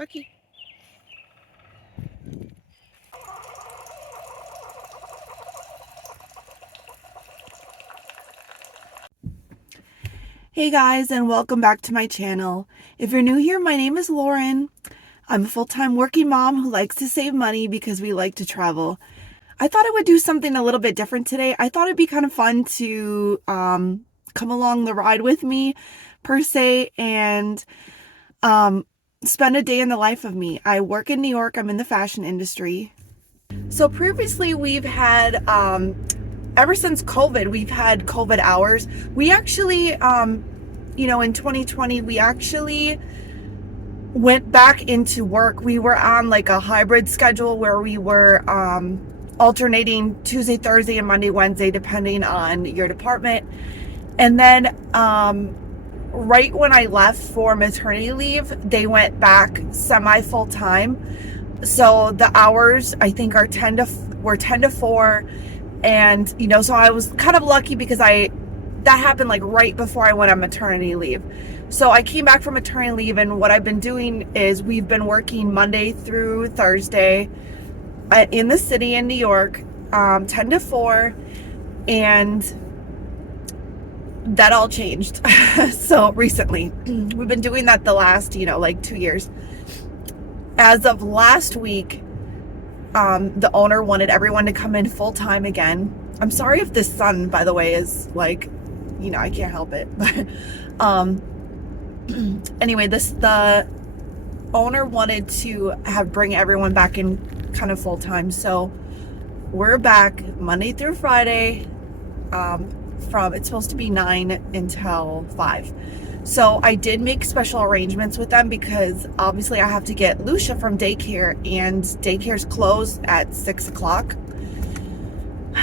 Rocky. Hey guys, and welcome back to my channel. If you're new here, my name is Lauren. I'm a full-time working mom who likes to save money because we like to travel. I thought I would do something a little bit different today. I thought it'd be kind of fun to come along the ride with me, per se, and spend a day in the life of me. I work in New York. I'm in the fashion industry. So previously we've had, ever since COVID, we've had COVID hours. We actually, in 2020, we actually went back into work. We were on like a hybrid schedule where we were alternating Tuesday, Thursday, and Monday, Wednesday, depending on your department. And then right when I left for maternity leave, they went back semi full time. So the hours I think are 10 to 4. And, so I was kind of lucky because that happened like right before I went on maternity leave. So I came back from maternity leave, and what I've been doing is we've been working Monday through Thursday in the city in New York, 10 to 4. And that all changed. So recently we've been doing that the last, 2 years. As of last week, the owner wanted everyone to come in full time again. I'm sorry if this sun, by the way, is like, I can't help it. But anyway, the owner wanted to bring everyone back in kind of full time. So we're back Monday through Friday. It's supposed to be 9 until 5. So I did make special arrangements with them because obviously I have to get Lucia from daycare, and daycare's closed at 6 o'clock.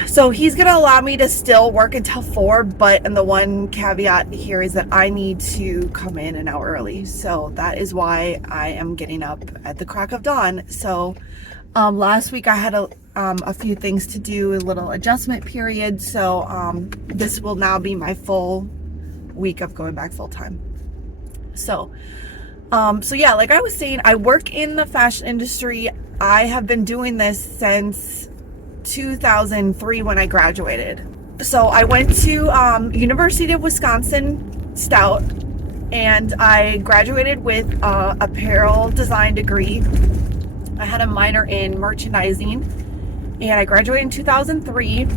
So he's going to allow me to still work until 4, and the one caveat here is that I need to come in an hour early. So that is why I am getting up at the crack of dawn. So last week I had a few things to do, a little adjustment period. So this will now be my full week of going back full time. So yeah, like I was saying, I work in the fashion industry. I have been doing this since 2003 when I graduated. So I went to University of Wisconsin Stout, and I graduated with apparel design degree. I had a minor in merchandising, and I graduated in 2003,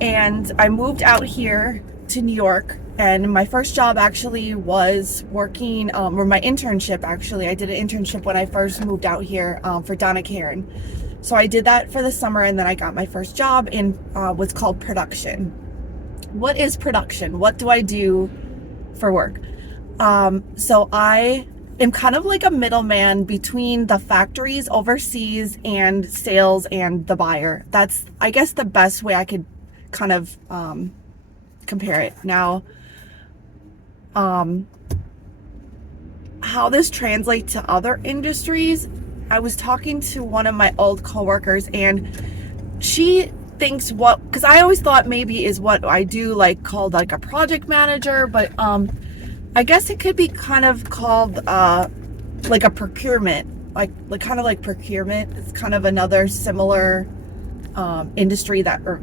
and I moved out here to New York. And my first job actually was working, or my internship actually, I did an internship when I first moved out here for Donna Karan. So I did that for the summer, and then I got my first job in what's called production. What is production? What do I do for work? So I am kind of like a middleman between the factories overseas and sales and the buyer. That's, I guess, the best way I could kind of compare it. Now, how this translates to other industries, I was talking to one of my old coworkers, and she thinks because I always thought maybe is what I do, like called like a project manager, but I guess it could be kind of called like a procurement, like kind of like procurement. It's kind of another similar industry or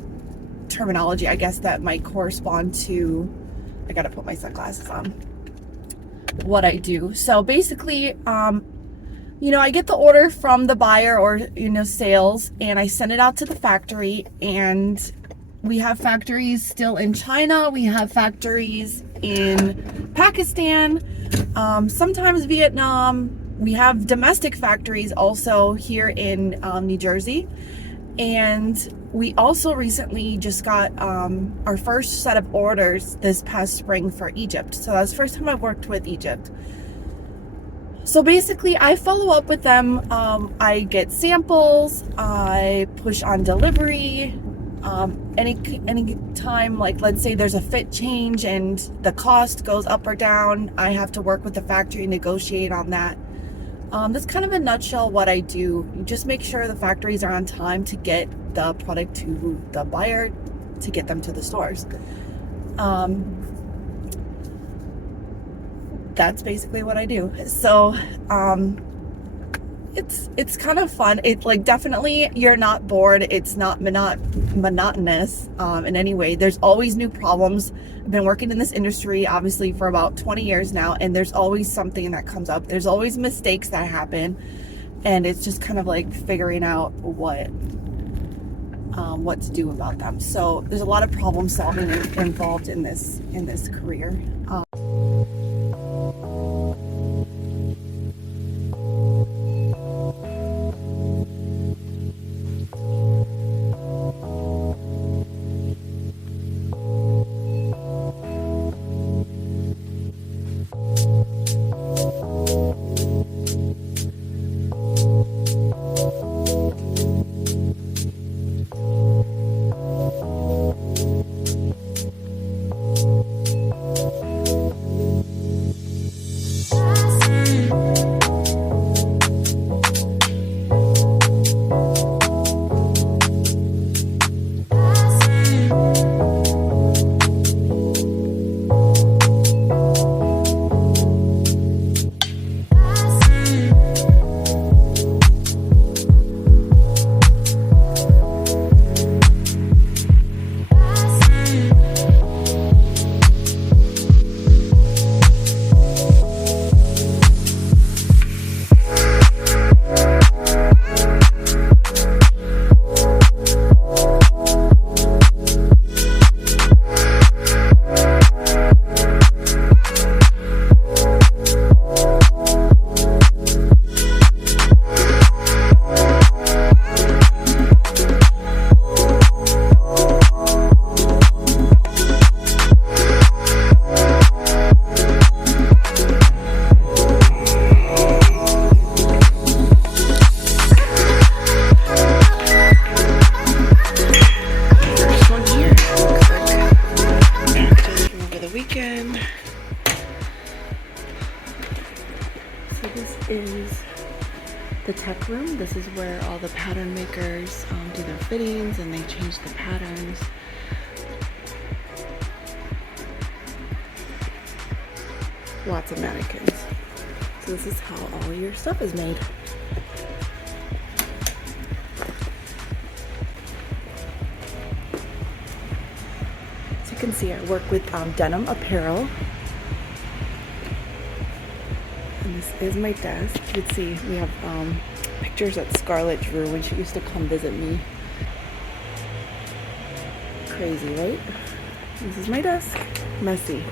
terminology, I guess, that might correspond to, I gotta put my sunglasses on, what I do. So basically, I get the order from the buyer or, sales, and I send it out to the factory. And we have factories still in China. We have factories in Pakistan, sometimes Vietnam. We have domestic factories also here in New Jersey. And we also recently just got our first set of orders this past spring for Egypt. So that's the first time I've worked with Egypt. So basically, I follow up with them. I get samples. I push on delivery. Any time, like let's say there's a fit change and the cost goes up or down, I have to work with the factory, negotiate on that. That's kind of in a nutshell what I do. You just make sure the factories are on time to get the product to the buyer, to get them to the stores. that's basically what I do. So it's kind of fun. It like definitely you're not bored. It's not monotonous in any way. There's always new problems. I've been working in this industry obviously for about 20 years now, and there's always something that comes up. There's always mistakes that happen, and it's just kind of like figuring out what to do about them. So there's a lot of problem solving involved in this career. So this is the tech room. This is where all the pattern makers do their fittings and they change the patterns. Lots of mannequins. So this is how all your stuff is made. So you can see I work with denim apparel. And this is my desk. You can see we have pictures that Scarlett drew when she used to come visit me. Crazy, right? This is my desk. Messy.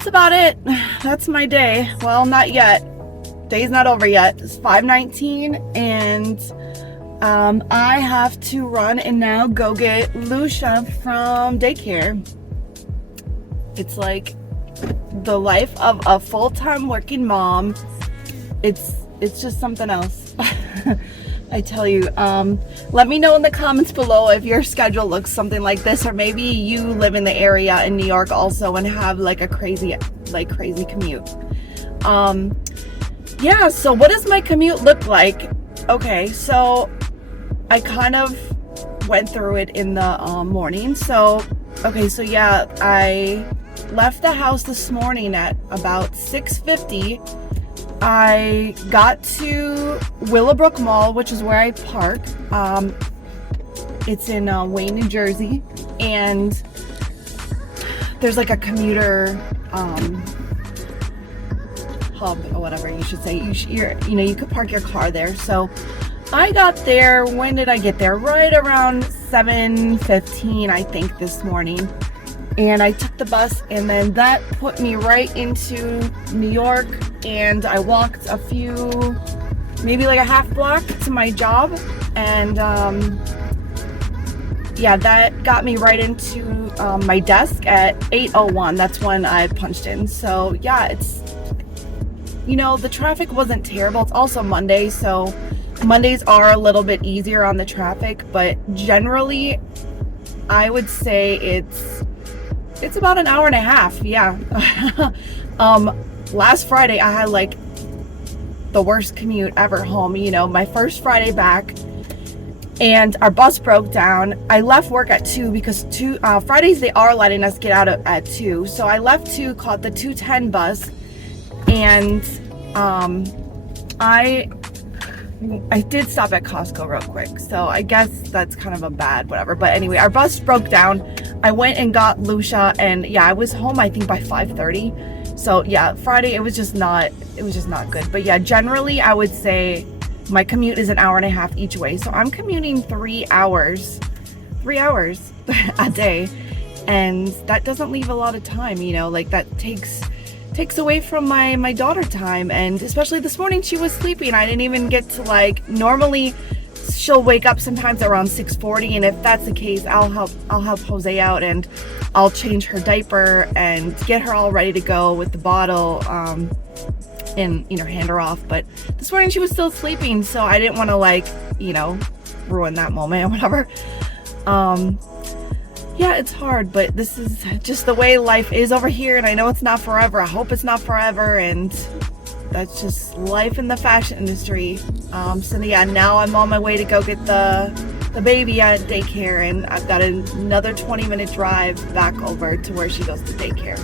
that's about it. That's my day. Well, not yet. Day's not over yet. It's 5:19 and I have to run and now go get Lucia from daycare. It's like the life of a full-time working mom. It's just something else. I tell you. Let me know in the comments below if your schedule looks something like this, or maybe you live in the area in New York also and have like a crazy commute. Yeah, so what does my commute look like? Okay, so I kind of went through it in the morning. So yeah, I left the house this morning at about 6:50. I got to Willowbrook Mall, which is where I park. It's in Wayne, New Jersey, and there's like a commuter hub or whatever you should say. You could park your car there. So I got there. When did I get there? Right around 7:15, I think, this morning. And I took the bus, and then that put me right into New York, and I walked a few, maybe like a half block to my job, and yeah, that got me right into my desk at 8:01. That's when I punched in. So yeah, it's, the traffic wasn't terrible. It's also Monday, so Mondays are a little bit easier on the traffic, but generally I would say it's about an hour and a half. Yeah. Last Friday I had like the worst commute ever home. My first Friday back, and our bus broke down. I left work at 2 because Fridays they are letting us get out at 2. So I left 2, caught the 2:10 bus, and I did stop at Costco real quick, so I guess that's kind of a bad whatever. But anyway, our bus broke down. I went and got Lucia, and yeah, I was home I think by 5:30. So yeah, Friday it was just not good. But yeah, generally I would say my commute is an hour and a half each way. So I'm commuting 3 hours a day, and that doesn't leave a lot of time, like that takes away from my daughter time. And especially this morning, she was sleeping. I didn't even get to normally she'll wake up sometimes around 6:40, and if that's the case, I'll help Jose out, and I'll change her diaper and get her all ready to go with the bottle, and hand her off. But this morning she was still sleeping, so I didn't want to ruin that moment or whatever. Yeah, it's hard, but this is just the way life is over here, and I know it's not forever. I hope it's not forever, and that's just life in the fashion industry. So yeah, now I'm on my way to go get the baby at daycare, and I've got another 20-minute drive back over to where she goes to daycare.